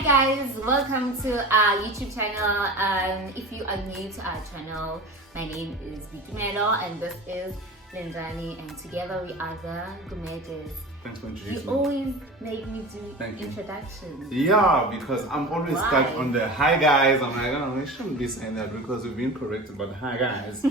Hi guys, welcome to our YouTube channel. If you are new to our channel, my name is Boitumelo and this is Lindani, and together we are the Gumedes. Thanks for introducing You always make me do introductions. Yeah, because I'm always stuck on the hi guys. I'm like, oh, we shouldn't be saying that because we've been corrected about the hi guys.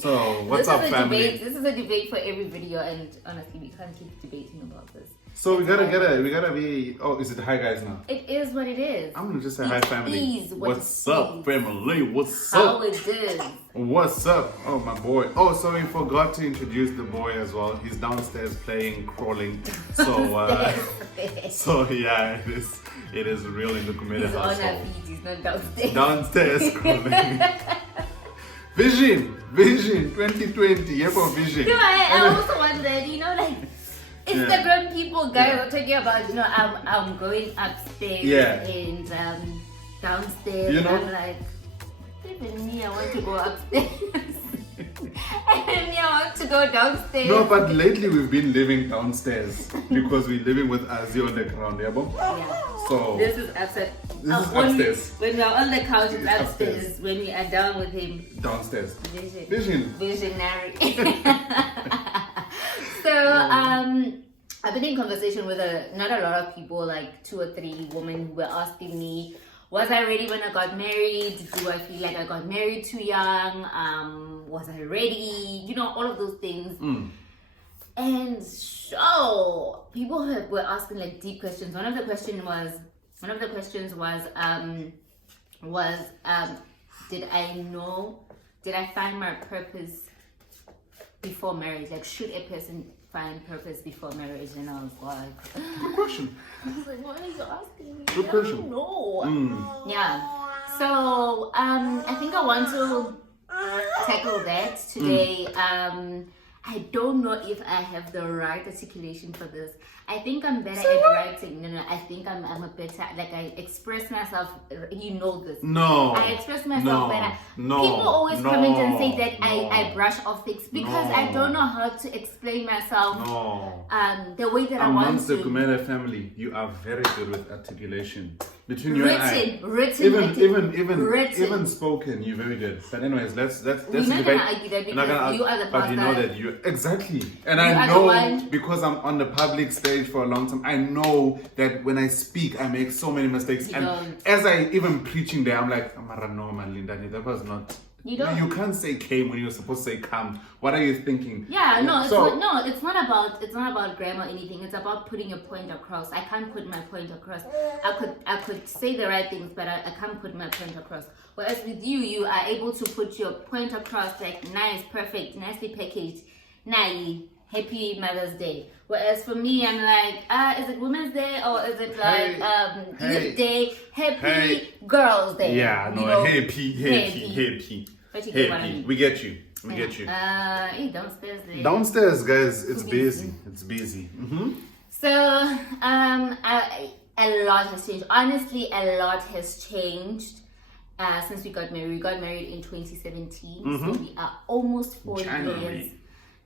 So, what's up, family? This is a debate for every video, and honestly, we can't keep debating about this. So we gotta be. Oh, is it hi guys now? It is what it is. I'm gonna just say hi, family. What's up, family? What's up? How it is. What's up? Oh, my boy. Oh, so we forgot to introduce the boy as well. He's downstairs playing, crawling. So, so yeah, it is real in the community household. He's on our feet. He's not downstairs. Downstairs crawling. Vision 2020. Yeah, for vision. No, I also wondered, like. Instagram people guys are talking about, I'm going upstairs and downstairs. And I'm like, even me, I want to go upstairs. And me, I want to go downstairs. No, but lately we've been living downstairs because we're living with Azzy on the ground, yeah. So this is upstairs. Upstairs. When we're on the couch, it's upstairs. When we are down with him, downstairs. Visionary. So, I've been in conversation with not a lot of people, like 2 or 3 women who were asking me, was I ready when I got married? Do I feel like I got married too young? Was I ready? All of those things. And so people were asking like deep questions. One of the questions was, did I find my purpose before marriage? Like, should a person find purpose before marriage? And I was like, good question. I was like, what are you asking me? Good question. I don't know. Yeah. So I think I want to tackle that today. I don't know if I have the right articulation for this. I think I'm better at writing. No, I think I'm a better, like I express myself, this. No. I express myself better. People always comment and say that I brush off things because I don't know how to explain myself the way that I want Amongst to. the Kumele family, you are very good with articulation. Between you and I. Written. Even spoken, you're very good. But anyways, let's We're not gonna argue that because you are the pastor. But you know that you exactly. And you I know because I'm on the public stage for a long time, I know that when I speak I make so many mistakes. As I even preaching there, I'm like, no man, Lindani, that was not. You can't say came when you're supposed to say come. What are you thinking? Yeah, it's not about grammar or anything. It's about putting your point across. I can't put my point across. I could say the right things, but I can't put my point across. Whereas with you are able to put your point across like nice, perfect, nicely packaged. Nice, happy Mother's Day. Whereas for me, I'm like, is it Women's Day or is it like Youth Day? Happy Girls Day. Yeah, happy. We get you. Downstairs there. Downstairs, guys, it's busy. It's busy. So, a lot has changed. Honestly, a lot has changed since we got married. We got married in 2017, so we are almost 4 years.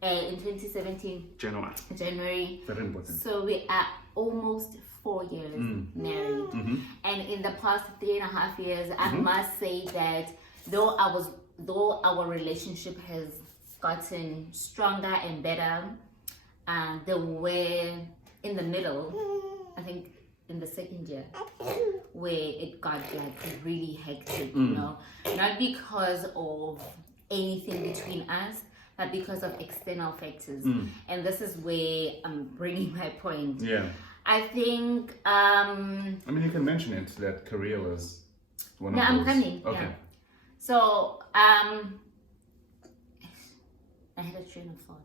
In 2017 January, very important. So we are almost 4 years married, and in the past 3.5 years, I must say that though our relationship has gotten stronger and better, there were in the middle, I think in the second year, where it got like really hectic, not because of anything between us, but because of external factors. And this is where I'm bringing my point. Yeah. I think... I mean, you can mention it, that career was one of those. I'm coming. Okay. Yeah. So, I had a train of thought.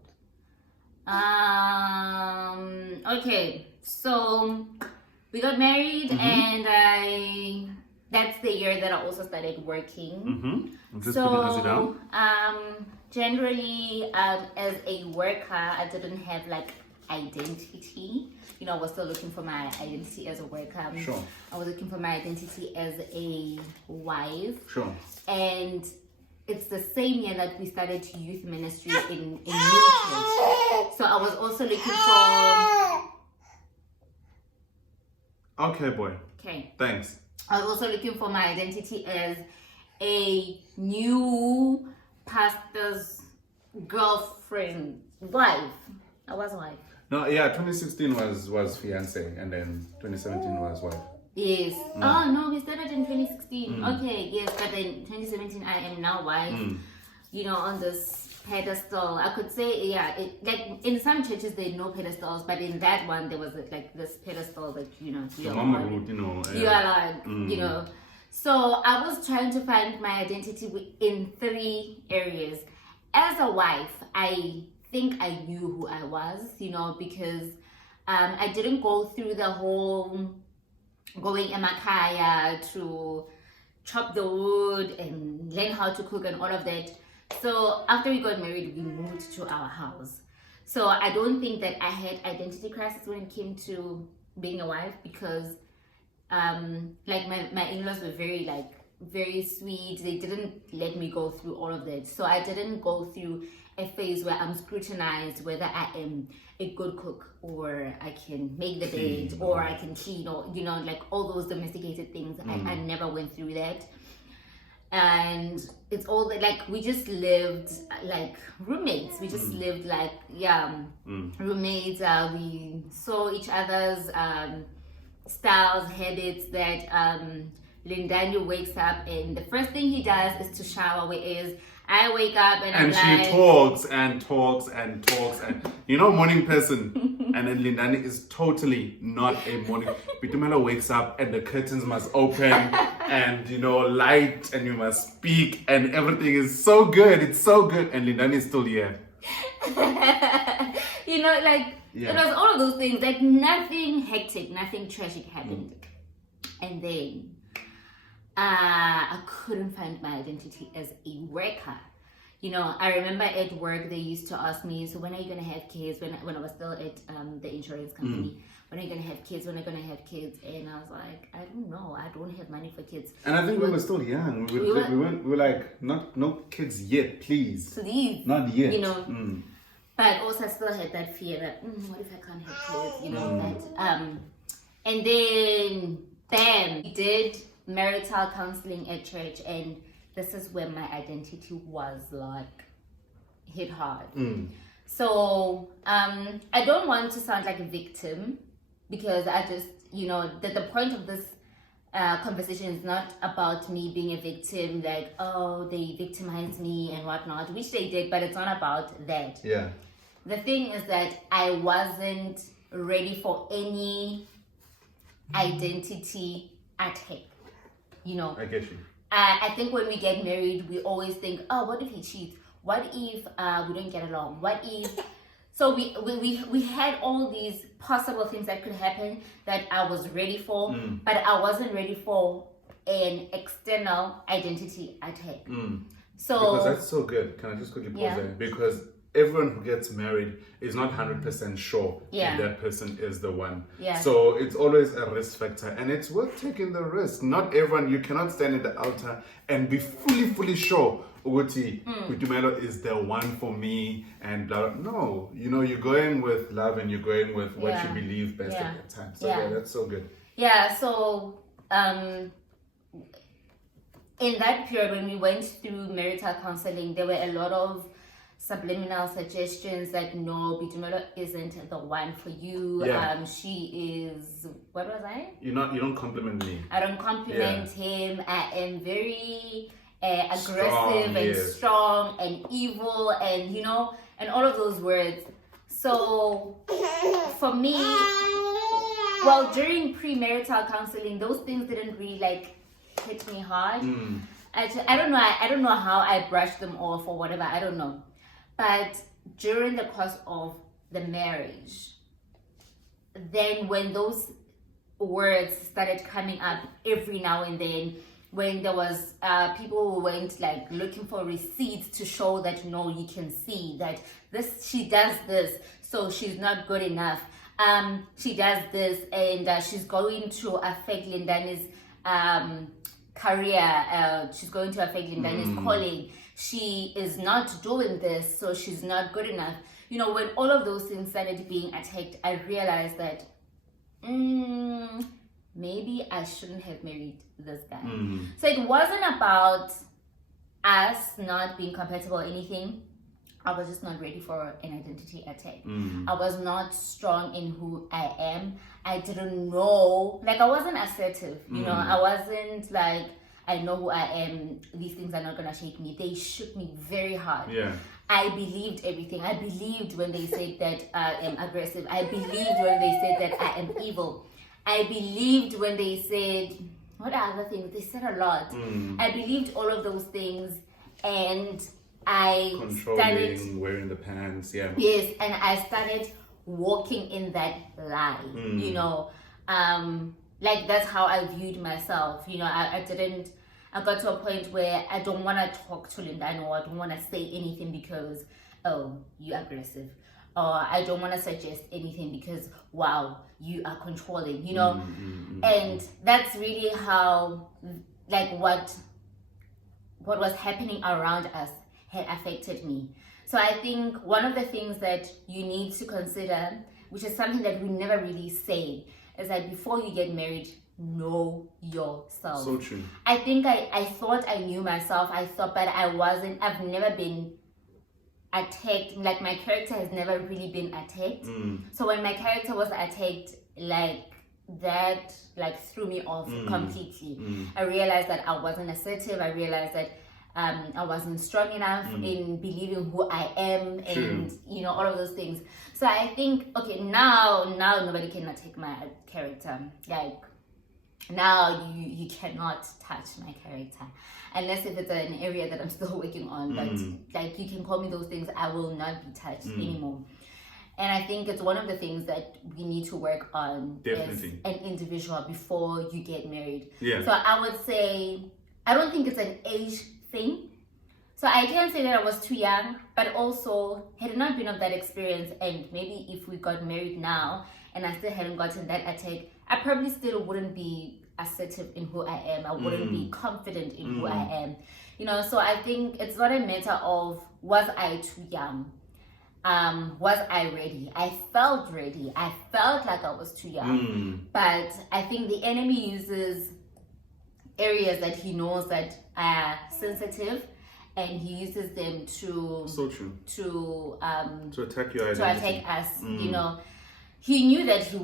Okay, so we got married and that's the year that I also started working. So, generally, as a worker, I didn't have like identity. I was still looking for my identity as a worker. Sure. I was looking for my identity as a wife. Sure. And it's the same year that we started youth ministry in Newcastle. So I was also looking for Okay, boy. Okay. Thanks. I was also looking for my identity as a new pastor's girlfriend, wife. I was wife. No, yeah, 2016 was fiance, and then 2017 was wife. Yes. Oh no, we started in 2016. Okay, yes, but then 2017 I am now wife. You know, on this pedestal. I could say, yeah, like in some churches there are no pedestals, but in that one there was like this pedestal that you know. The mama would, you know. You are like, you know. So I was trying to find my identity in 3 areas. As a wife, I think I knew who I was, you know, because I didn't go through the whole going emakaya to chop the wood and learn how to cook and all of that. So after we got married, we moved to our house. So I don't think that I had identity crisis when it came to being a wife, because like my in-laws were very sweet. They didn't let me go through all of that. So I didn't go through a phase where I'm scrutinized whether I am a good cook, or I can make the bed, or I can clean, or you know, like all those domesticated things. I never went through that. And it's all that, like, we just lived like roommates. We just lived like roommates. We saw each other's styles, habits. That Lindani wakes up and the first thing he does is to shower, whereas I wake up and I'm she like, talks and talks and talks, and you know, morning person. And then Lindani is totally not a morning. Boitumelo wakes up and the curtains must open and you know, light, and you must speak, and everything is so good. It's so good, and Lindani is still here. You know, like it was all of those things. Like nothing hectic, nothing tragic happened, and then I couldn't find my identity as a worker. You know, I remember at work they used to ask me, so when are you going to have kids? When I was still at the insurance company, when are you going to have kids? When are you going to have kids? And I was like, I don't know. I don't have money for kids. And I think we were still young. We were like, no kids yet, please. Please. Not yet. You know. But also I still had that fear that, what if I can't have kids? You know, that. And then, bam, we did marital counseling at church, and this is where my identity was like hit hard. So I don't want to sound like a victim, because I just, you know, the point of this conversation is not about me being a victim, like, oh, they victimized me and whatnot, which they did, but it's not about that. Yeah. The thing is that I wasn't ready for any identity attack. You know, I get you. I think when we get married, we always think, oh, what if he cheats? What if we don't get along? What if... So we had all these possible things that could happen that I was ready for, but I wasn't ready for an external identity attack. So because that's so good. Can I just quickly pause there? Because everyone who gets married is not 100% sure if that person is the one. So it's always a risk factor, and it's worth taking the risk. Not everyone, you cannot stand at the altar and be fully sure Uguti Boitumelo is the one for me, and blah, blah. No, you know, you're going with love, and you're going with what you believe best at that time. So that's so good. So in that period when we went through marital counseling, there were a lot of subliminal suggestions that no, Boitumelo isn't the one for you. She is, what was I? You don't compliment me. I don't compliment him. I am very aggressive and strong and evil, and you know, and all of those words. So for me, well, during premarital counseling, those things didn't really like hit me hard. I don't know how I brushed them off or whatever. I don't know. But during the course of the marriage, then when those words started coming up every now and then, when there was people who went like looking for receipts to show that no, you can see that she does this, so she's not good enough. She does this, and she's going to affect Lindani's career. She's going to affect Lindani's calling. She is not doing this, so she's not good enough. You know, when all of those things started being attacked, I realized that maybe I shouldn't have married this guy. So it wasn't about us not being compatible or anything. I was just not ready for an identity attack. I was not strong in who I am. I didn't know, like I wasn't assertive, you know, I wasn't like, I know who I am, these things are not gonna shake me. They shook me very hard. Yeah. I believed everything. I believed when they said that I am aggressive. I believed when they said that I am evil. I believed when they said, what are other things? They said a lot. I believed all of those things, and I started wearing the pants, yeah. Yes, and I started walking in that lie, you know. Like that's how I viewed myself. You know, I got to a point where I don't want to talk to Linda, or I don't want to say anything because, oh, you're aggressive. Or I don't want to suggest anything because, wow, you are controlling, you know. And that's really how, like, what was happening around us had affected me. So I think one of the things that you need to consider, which is something that we never really say, is that before you get married, know yourself. So true. I think I thought I knew myself. But I wasn't. I've never been attacked. Like my character has never really been attacked. So when my character was attacked, like that, like threw me off completely. I realized that I wasn't assertive. I realized that I wasn't strong enough in believing who I am, and you know, all of those things. So I think, okay, now nobody can attack my character. Like now you cannot touch my character, unless if it's an area that I'm still working on. But like you can call me those things, I will not be touched anymore. And I think it's one of the things that we need to work on as an individual before you get married. Yeah. So I would say, I don't think it's an age thing. So I can't say that I was too young, but also had it not been of that experience, and maybe if we got married now and I still hadn't gotten that attack, I probably still wouldn't be assertive in who I am. I wouldn't be confident in who I am. You know, so I think it's not a matter of, was I too young? Was I ready? I felt ready. I felt like I was too young. But I think the enemy uses areas that he knows that are sensitive, and he uses them to to attack your identity, to attack us. You know, he knew that he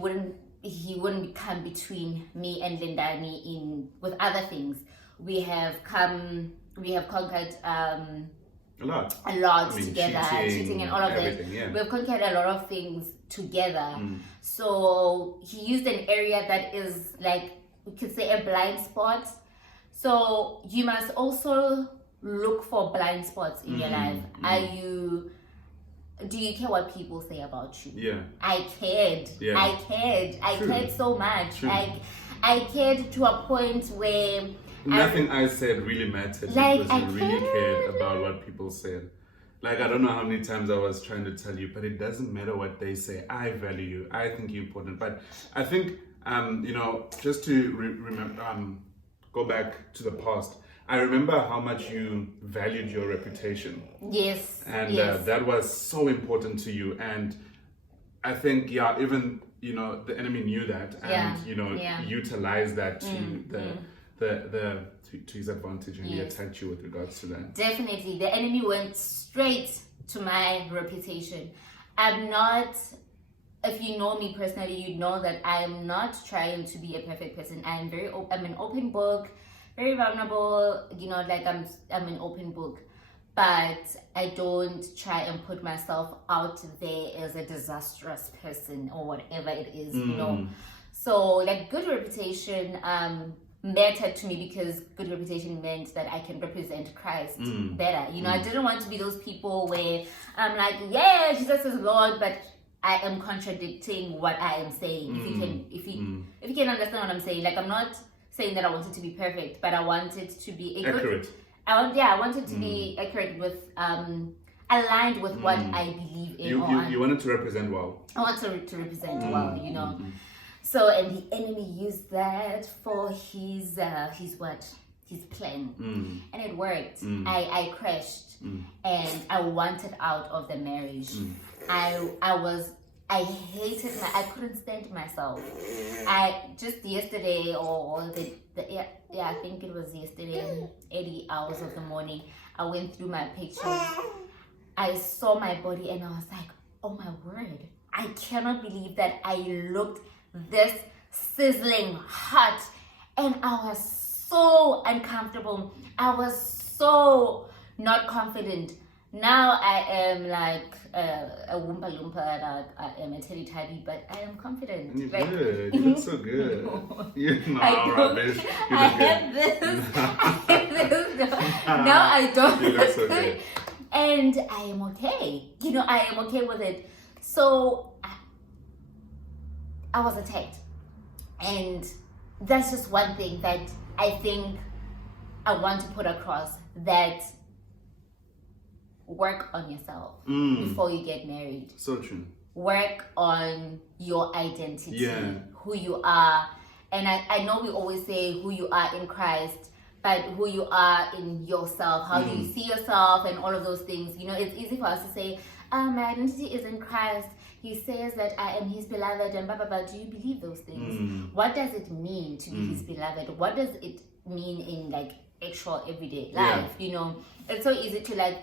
wouldn't come between me and Lindani with other things. We have conquered a lot I mean, together, cheating and all of that. Yeah. We've conquered a lot of things together. So he used an area that is, like, we could say, a blind spot. So you must also look for blind spots in your life. Do you care what people say about you? Yeah. I cared. Yeah. I cared so much. I cared to a point where nothing I said really mattered, like, because I really cared about what people said. Like, I don't know how many times I was trying to tell you, but it doesn't matter what they say. I value you. I think you're important. But I think, you know, just to remember, go back to the past, I remember how much you valued your reputation. Yes. And that was so important to you. And I think, even, you know, the enemy knew that, and, you know, utilized that to his advantage, and he attacked you with regards to that. Definitely. The enemy went straight to my reputation. I'm not, if you know me personally, you know that I'm not trying to be a perfect person. I'm an open book, very vulnerable, you know, like I'm an open book, but I don't try and put myself out there as a disastrous person or whatever it is, you know. So, like, good reputation mattered to me, because good reputation meant that I can represent Christ better. You know, I didn't want to be those people where I'm like, yeah, Jesus is Lord, but I am contradicting what I am saying. If you can understand what I'm saying, like, I'm not saying that I wanted to be perfect, but I wanted to be accurate. I wanted to be accurate with aligned with what I believe in. You wanted to represent well. I want to represent well, you know. So, and the enemy used that for his plan, and it worked. I crashed, and I wanted out of the marriage. I was I hated I couldn't stand myself. I just yesterday I think it was yesterday, 80 hours of the morning, I went through my pictures. I saw my body and I was like, oh my word, I cannot believe that I looked this sizzling hot, and I was so uncomfortable. I was so not confident. Now I am like a Oompa Loompa, I am a Teletubby, but I am confident. You're like, good. You look so good. No. You're rubbish. I have this. Now I don't. You look so good. And I am okay. I am okay with it. So I was attacked. And that's just one thing that I think I want to put across, that work on yourself before you get married. So true. Work on your identity, who you are. And I know we always say who you are in Christ, but who you are in yourself, how do you see yourself and all of those things. It's easy for us to say, my identity is in Christ. He says that I am his beloved and blah, blah, blah. Do you believe those things? What does it mean to be his beloved? What does it mean in like actual everyday life? It's so easy to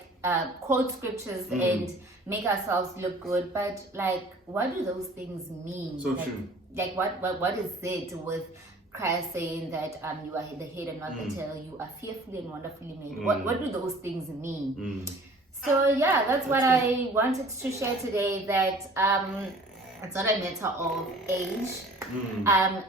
quote scriptures and make ourselves look good, but like, what do those things mean? So true. Like what is it with Christ saying that you are the head and not the tail, you are fearfully and wonderfully made? What do those things mean? So yeah, that's what I wanted to share today, that it's not a matter of age.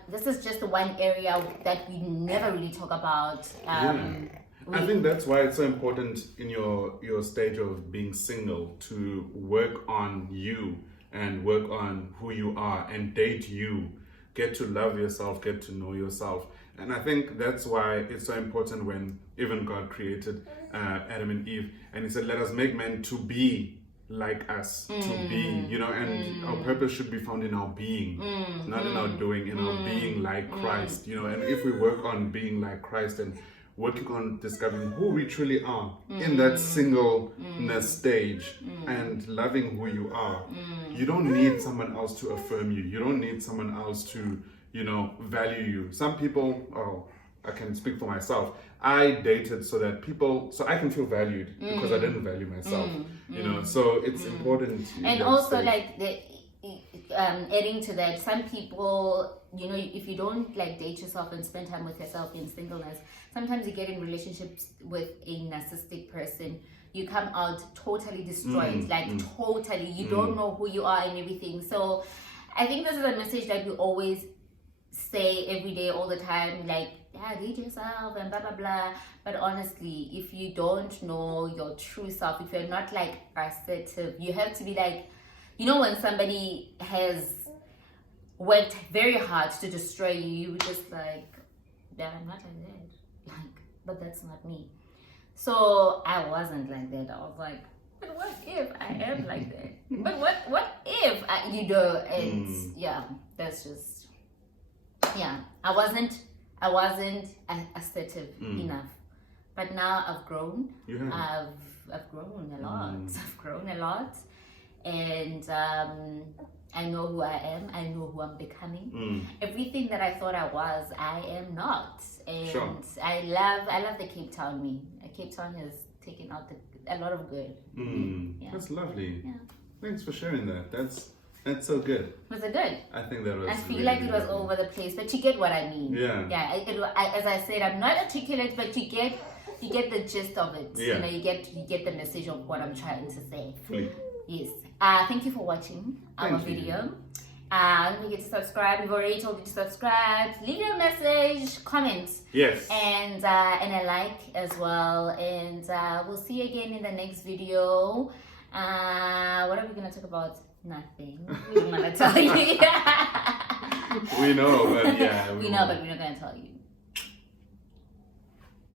This is just one area that we never really talk about. I think that's why it's so important in your stage of being single to work on you and work on who you are and date you. Get to love yourself, get to know yourself. And I think that's why it's so important when even God created Adam and Eve, and he said, let us make men to be like us, to be, and our purpose should be found in our being, not in our doing, in our being like Christ, and if we work on being like Christ and working on discovering who we truly are in that singleness stage and loving who you are, you don't need someone else to affirm you. You don't need someone else to, value you. Some people, I can speak for myself. I dated so I can feel valued because I didn't value myself, so it's important. And also adding to that, some people, if you don't date yourself and spend time with yourself in singleness, sometimes you get in relationships with a narcissistic person, you come out totally destroyed, totally, you don't know who you are and everything. So I think this is a message that we always say every day, all the time, date yourself and blah blah blah. But honestly, if you don't know your true self, if you're not assertive, you have to be when somebody has worked very hard to destroy you, you just yeah, I'm not like that. But that's not me. So I wasn't like that. I was like, but what if I am like that? But what if and yeah, that's just, yeah, I wasn't assertive enough. But now I've grown. I've grown a lot. I've grown a lot. And I know who I am. I know who I'm becoming. Everything that I thought I was, I am not. And I love the Cape Town me. Cape Town has taken out a lot of good. Yeah. That's lovely. Yeah. Thanks for sharing that. That's so good. Was it good? I think that was. I feel like it was all over the place, but you get what I mean. Yeah. Yeah. As I said, I'm not articulate, but you get the gist of it. Yeah. You get the message of what I'm trying to say. Fully. Yes. Thank you for watching our video. Don't forget to subscribe. We've already told you to subscribe. Leave your message, comment. Yes. And a like as well. And we'll see you again in the next video. What are we gonna talk about? Nothing. We don't wanna tell you. We know, but yeah. We know, but we're not gonna tell you.